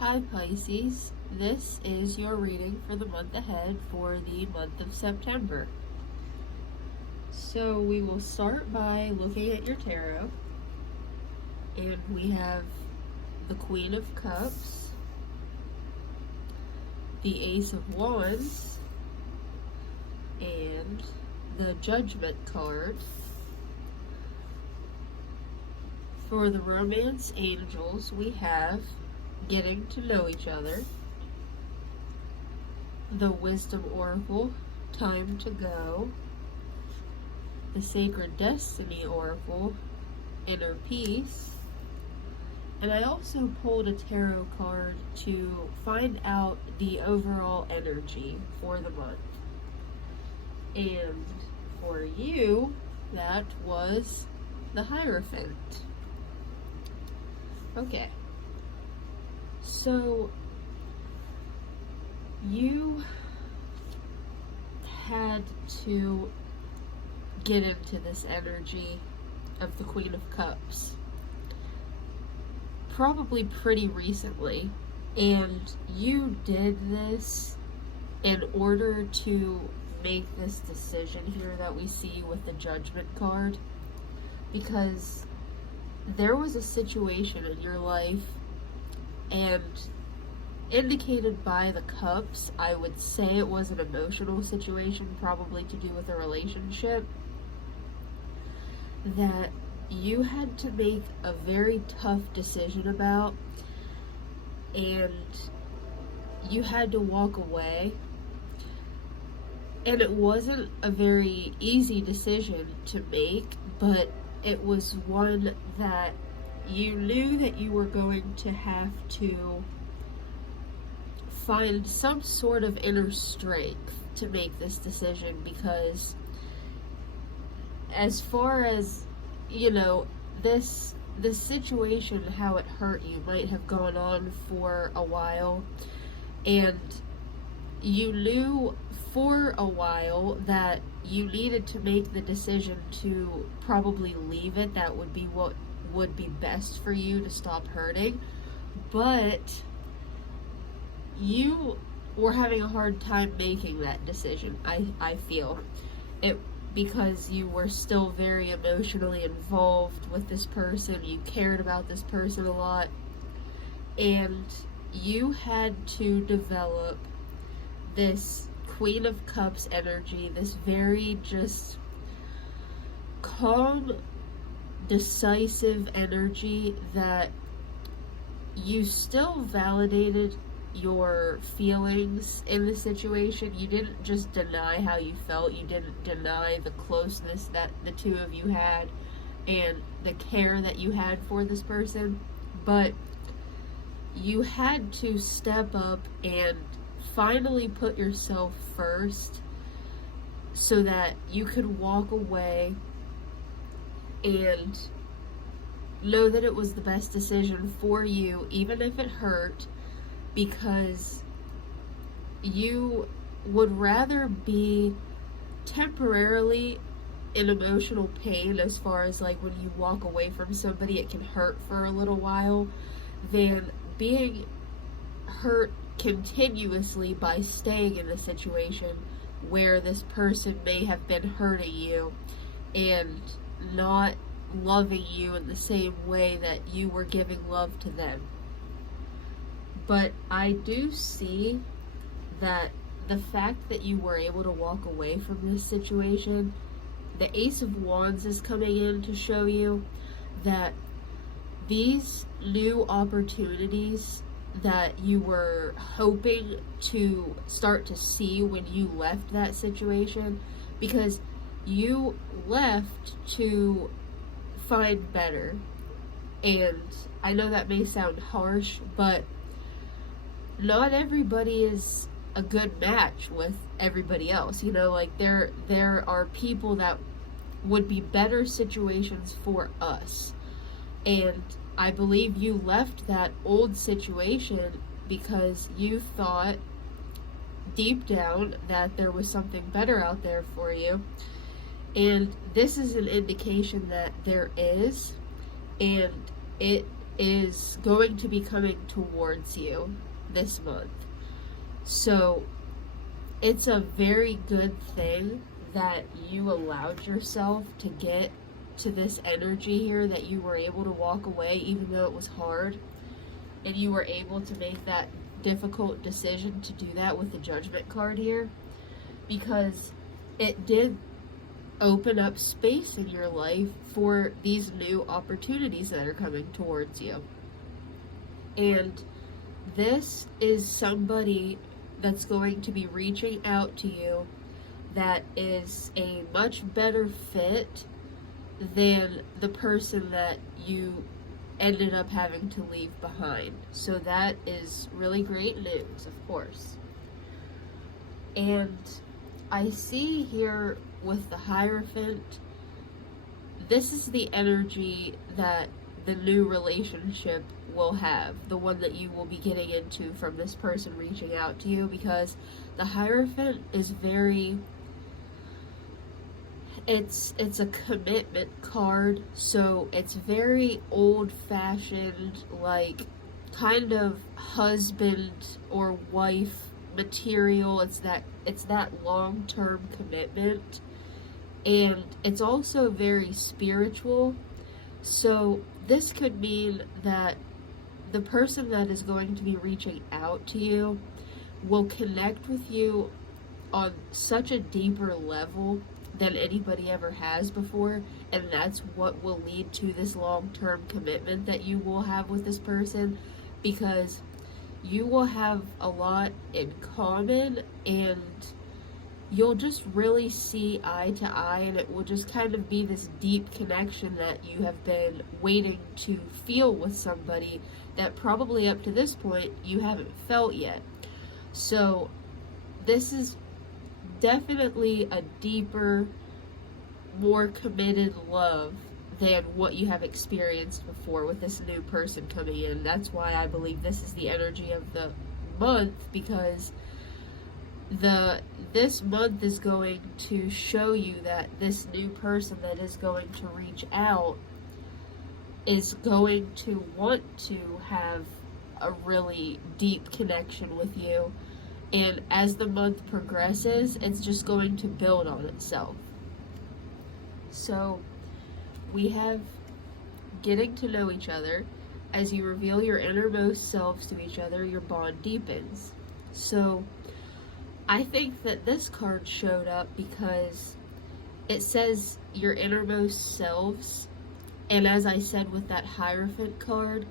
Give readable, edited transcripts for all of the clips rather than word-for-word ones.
Hi Pisces, this is your reading for the month ahead for the month of September. So we will start by looking at your tarot, and we have the Queen of Cups, the Ace of Wands, and the Judgment card. For the Romance Angels, we have Getting to Know Each Other, the Wisdom Oracle, Time to Go, the Sacred Destiny Oracle, Inner Peace, and I also pulled a tarot card to find out the overall energy for the month. And for you, that was the Hierophant. Okay. So, you had to get into this energy of the Queen of Cups probably pretty recently, and you did this in order to make this decision here that we see with the Judgment card, because there was a situation in your life, and indicated by the cups, I would say it was an emotional situation, probably to do with a relationship, that you had to make a very tough decision about, and you had to walk away. And it wasn't a very easy decision to make, but it was one that you knew that you were going to have to find some sort of inner strength to make this decision, because as far as, this situation, how it hurt you, might have gone on for a while, and you knew for a while that you needed to make the decision to probably leave it. That would be what would be best for you to stop hurting, but you were having a hard time making that decision. I feel it, because you were still very emotionally involved with this person. You cared about this person a lot, and you had to develop this Queen of Cups energy, this very just calm, decisive energy that you still validated your feelings in the situation. You didn't just deny how you felt. You didn't deny the closeness that the two of you had and the care that you had for this person, but you had to step up and finally put yourself first so that you could walk away and know that it was the best decision for you, even if it hurt, because you would rather be temporarily in emotional pain, as far as like when you walk away from somebody, it can hurt for a little while, than being hurt continuously by staying in a situation where this person may have been hurting you and not loving you in the same way that you were giving love to them. But I do see that the fact that you were able to walk away from this situation, the Ace of Wands is coming in to show you that these new opportunities that you were hoping to start to see when you left that situation, because you left to find better. And I know that may sound harsh, but not everybody is a good match with everybody else. Like there are people that would be better situations for us. And I believe you left that old situation because you thought deep down that there was something better out there for you. And this is an indication that there is, and it is going to be coming towards you this month. So it's a very good thing that you allowed yourself to get to this energy here, that you were able to walk away even though it was hard, and you were able to make that difficult decision to do that with the Judgment card here, because it did open up space in your life for these new opportunities that are coming towards you. And this is somebody that's going to be reaching out to you that is a much better fit than the person that you ended up having to leave behind. So that is really great news, of course. And I see here with the Hierophant, this is the energy that the new relationship will have, the one that you will be getting into from this person reaching out to you, because the Hierophant is very, it's a commitment card, so it's very old-fashioned, like kind of husband or wife material. It's that long-term commitment, and it's also very spiritual. So this could mean that the person that is going to be reaching out to you will connect with you on such a deeper level than anybody ever has before, and that's what will lead to this long-term commitment that you will have with this person, because you will have a lot in common, and you'll just really see eye to eye, and it will just kind of be this deep connection that you have been waiting to feel with somebody that probably up to this point you haven't felt yet. So this is definitely a deeper, more committed love than what you have experienced before with this new person coming in. That's why I believe this is the energy of the month, because this month is going to show you that this new person that is going to reach out is going to want to have a really deep connection with you, and as the month progresses, it's just going to build on itself. So we have getting to know each other. As you reveal your innermost selves to each other, your bond deepens. So I think that this card showed up because it says your innermost selves, and as I said with that Hierophant card,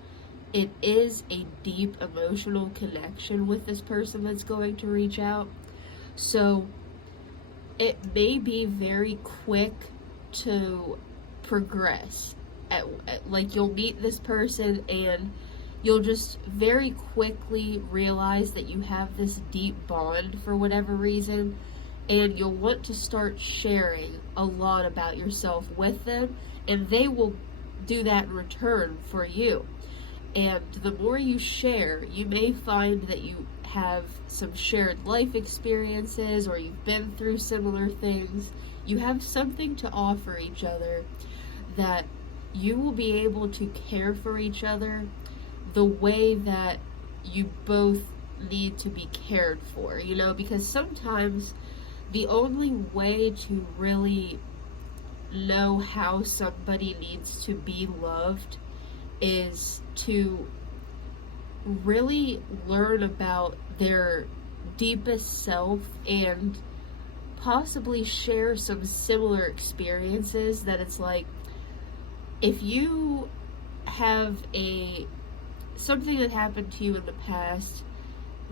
it is a deep emotional connection with this person that's going to reach out. So it may be very quick to progress. Like, you'll meet this person and you'll just very quickly realize that you have this deep bond for whatever reason, and you'll want to start sharing a lot about yourself with them, and they will do that in return for you. And the more you share, you may find that you have some shared life experiences, or you've been through similar things. You have something to offer each other that you will be able to care for each other the way that you both need to be cared for, you know, because sometimes the only way to really know how somebody needs to be loved is to really learn about their deepest self and possibly share some similar experiences. That it's like, if you have something that happened to you in the past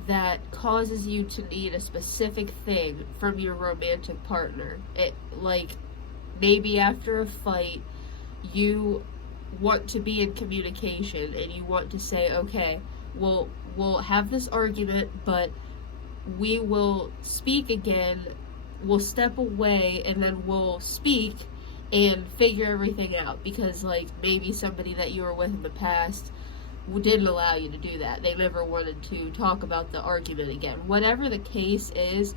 that causes you to need a specific thing from your romantic partner, like maybe after a fight you want to be in communication and you want to say, okay, we'll have this argument, but we will speak again, we'll step away, and then we'll speak and figure everything out, because like maybe somebody that you were with in the past didn't allow you to do that. They never wanted to talk about the argument again. Whatever the case is,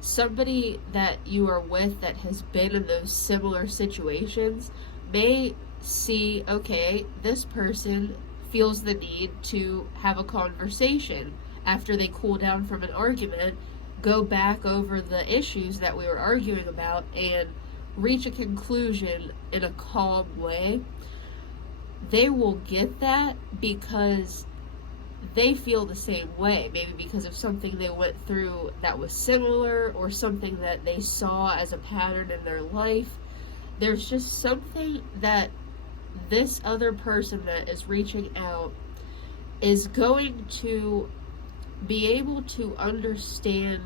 somebody that you are with that has been in those similar situations may see, okay, this person feels the need to have a conversation after they cool down from an argument, go back over the issues that we were arguing about, and reach a conclusion in a calm way. They will get that because they feel the same way, maybe because of something they went through that was similar, or something that they saw as a pattern in their life. There's just something that this other person that is reaching out is going to be able to understand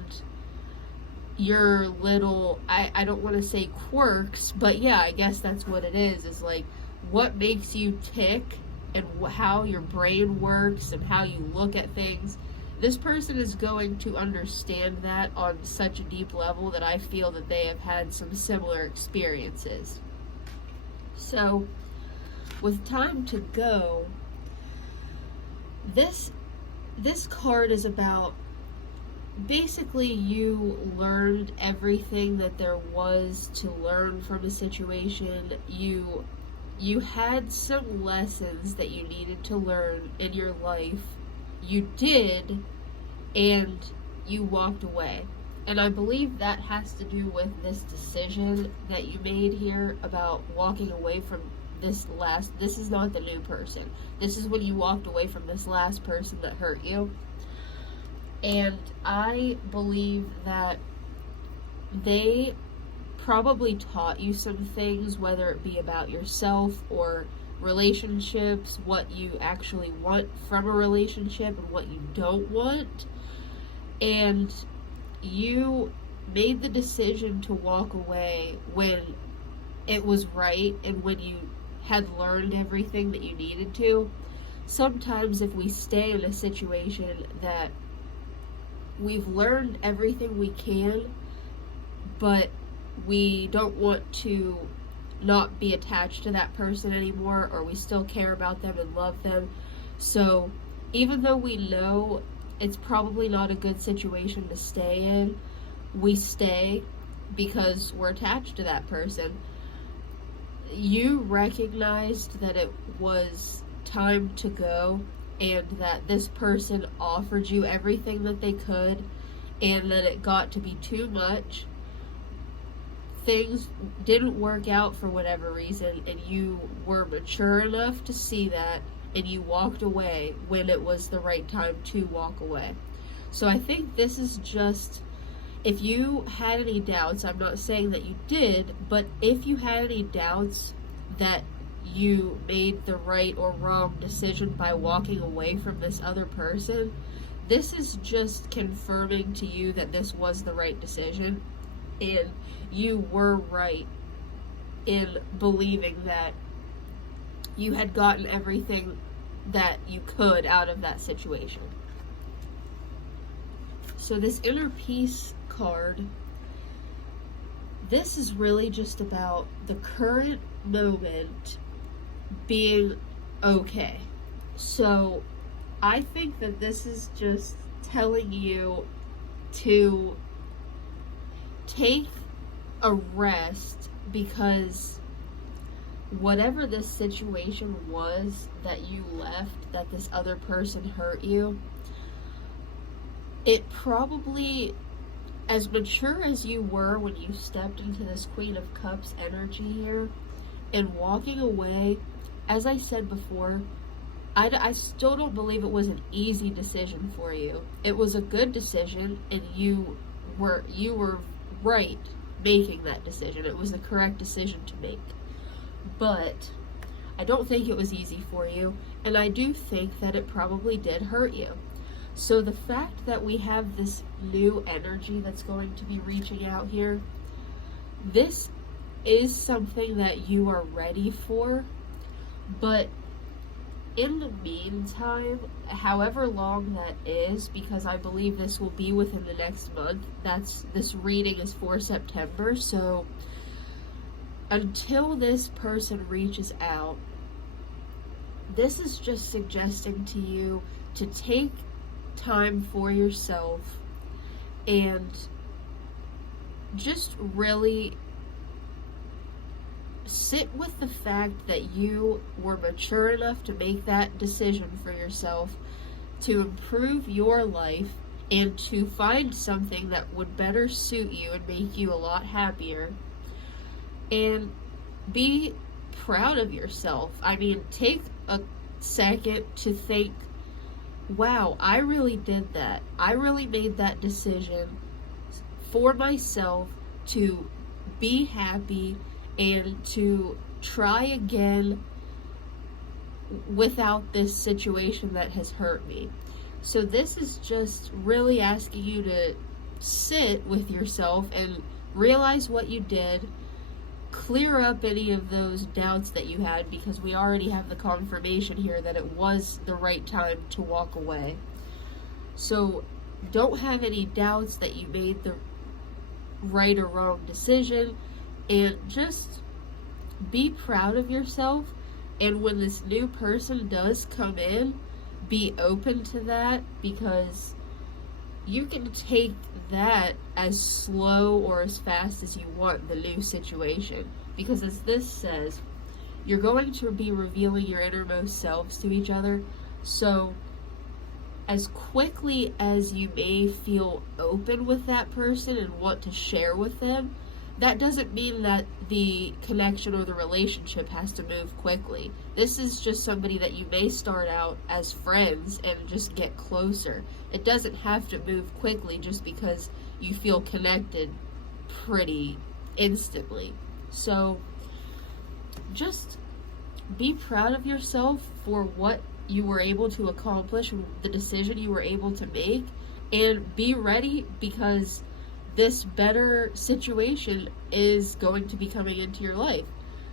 your little, I don't want to say quirks, but yeah, I guess that's what it is like what makes you tick, and how your brain works, and how you look at things. This person is going to understand that on such a deep level that I feel that they have had some similar experiences. So, with time to go, this card is about basically you learned everything that there was to learn from a situation. You had some lessons that you needed to learn in your life. You did, and you walked away. And I believe that has to do with this decision that you made here about walking away from this is not the new person. This is when you walked away from this last person that hurt you. And I believe that they probably taught you some things, whether it be about yourself or relationships, what you actually want from a relationship and what you don't want. And you made the decision to walk away when it was right and when you had learned everything that you needed to. Sometimes if we stay in a situation that we've learned everything we can, but we don't want to not be attached to that person anymore, or we still care about them and love them. So even though we know it's probably not a good situation to stay in, we stay because we're attached to that person. You recognized that it was time to go, and that this person offered you everything that they could, and that it got to be too much. Things didn't work out for whatever reason, and you were mature enough to see that, and you walked away when it was the right time to walk away. So I think this is just, if you had any doubts, I'm not saying that you did, but if you had any doubts that you made the right or wrong decision by walking away from this other person, this is just confirming to you that this was the right decision, and you were right in believing that you had gotten everything that you could out of that situation. So this inner peace card, this is really just about the current moment being okay. So I think that this is just telling you to take a rest, because whatever this situation was that you left, that this other person hurt you, it probably, as mature as you were when you stepped into this Queen of Cups energy here and walking away, as I said before, I still don't believe it was an easy decision for you. It was a good decision, and you were right making that decision. It was the correct decision to make. But I don't think it was easy for you, and I do think that it probably did hurt you. So the fact that we have this new energy that's going to be reaching out here, this is something that you are ready for. But in the meantime, however long that is, because I believe this will be within the next month, this reading is for September, so until this person reaches out, this is just suggesting to you to take time for yourself and just really sit with the fact that you were mature enough to make that decision for yourself to improve your life and to find something that would better suit you and make you a lot happier. And be proud of yourself. I mean, take a second to think, wow, I really did that. I really made that decision for myself to be happy and to try again without this situation that has hurt me. So this is just really asking you to sit with yourself and realize what you did, clear up any of those doubts that you had, because we already have the confirmation here that it was the right time to walk away. So don't have any doubts that you made the right or wrong decision, and just be proud of yourself. And when this new person does come in, be open to that, because you can take that as slow or as fast as you want, the new situation. Because as this says, you're going to be revealing your innermost selves to each other. So as quickly as you may feel open with that person and want to share with them, that doesn't mean that the connection or the relationship has to move quickly. This is just somebody that you may start out as friends and just get closer. It doesn't have to move quickly just because you feel connected pretty instantly. So just be proud of yourself for what you were able to accomplish, the decision you were able to make, and be ready, because this better situation is going to be coming into your life.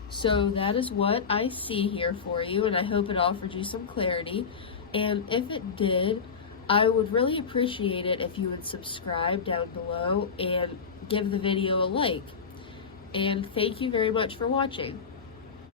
So that is what I see here for you, and I hope it offered you some clarity. And if it did, I would really appreciate it if you would subscribe down below and give the video a like. And thank you very much for watching.